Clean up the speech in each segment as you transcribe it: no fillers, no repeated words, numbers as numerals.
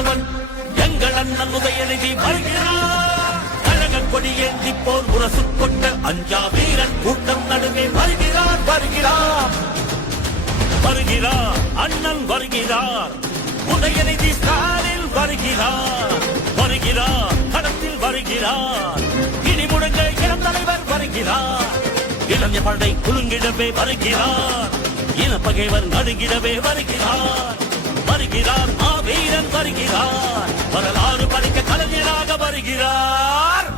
முதல்வன் எங்கள் அண்ணன் உதயநிதி வருகிறார். கழக கொடி ஏந்தி போர் முரசு கொண்ட அஞ்சா வீரன் கூட்டம் நடுவே வருகிறார் வருகிறார் வருகிறார். அண்ணன் வருகிறார். உதயநிதி ஸ்டாலின் வருகிறார் வருகிறார். களத்தில் வருகிறார். இனி முழங்க இளம் தலைவர் வருகிறார். இளைஞர் படை குலுங்கிடவே வருகிறார். இனப்பகைவர் நடுங்கிடவே வருகிறார் வருகிறார். மாவீரன் வருகிறார். வரலாறு படிக்க கலைஞராக வருகிறார்.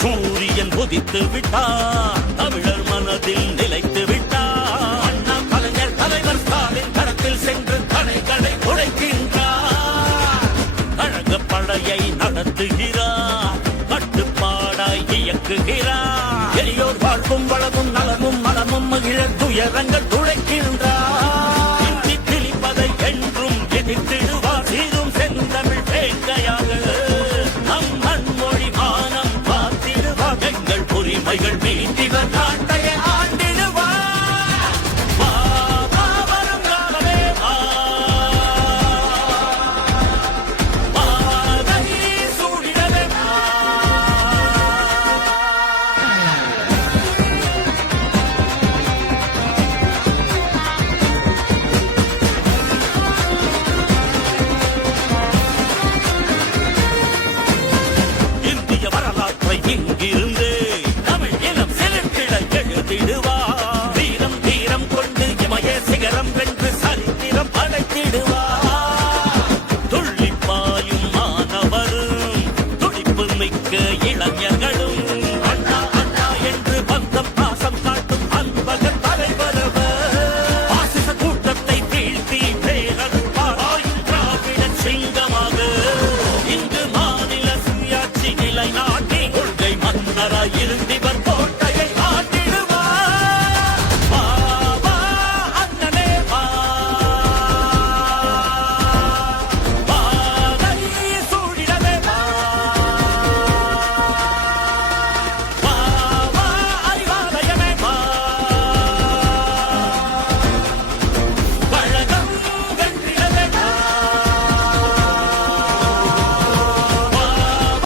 சூரியன் உதித்து விட்டார். தமிழர் மனதில் நிலைத்து விட்டார். அண்ணா கலைஞர் தலைவர் ஸ்டாலின் களத்தில் சென்று தடைகளை உடைக்கின்றார். கழக படையை நடத்துகிறார். கட்டுப்பாடாய் இயக்குகிறார். எளியோர் வாழ்வும் வளமும் நலமும் மனமும் மகிழ துயரங்கள் துடைக்கின்றார். இந்தி திணிப்பதை என்றும் எதிர்த்திடுவார். சீரும் செந்தமிழ் வேங்கையாக நம் மண்மொழி மானம் எங்கள் உரிமைகள் மீட்டிவதா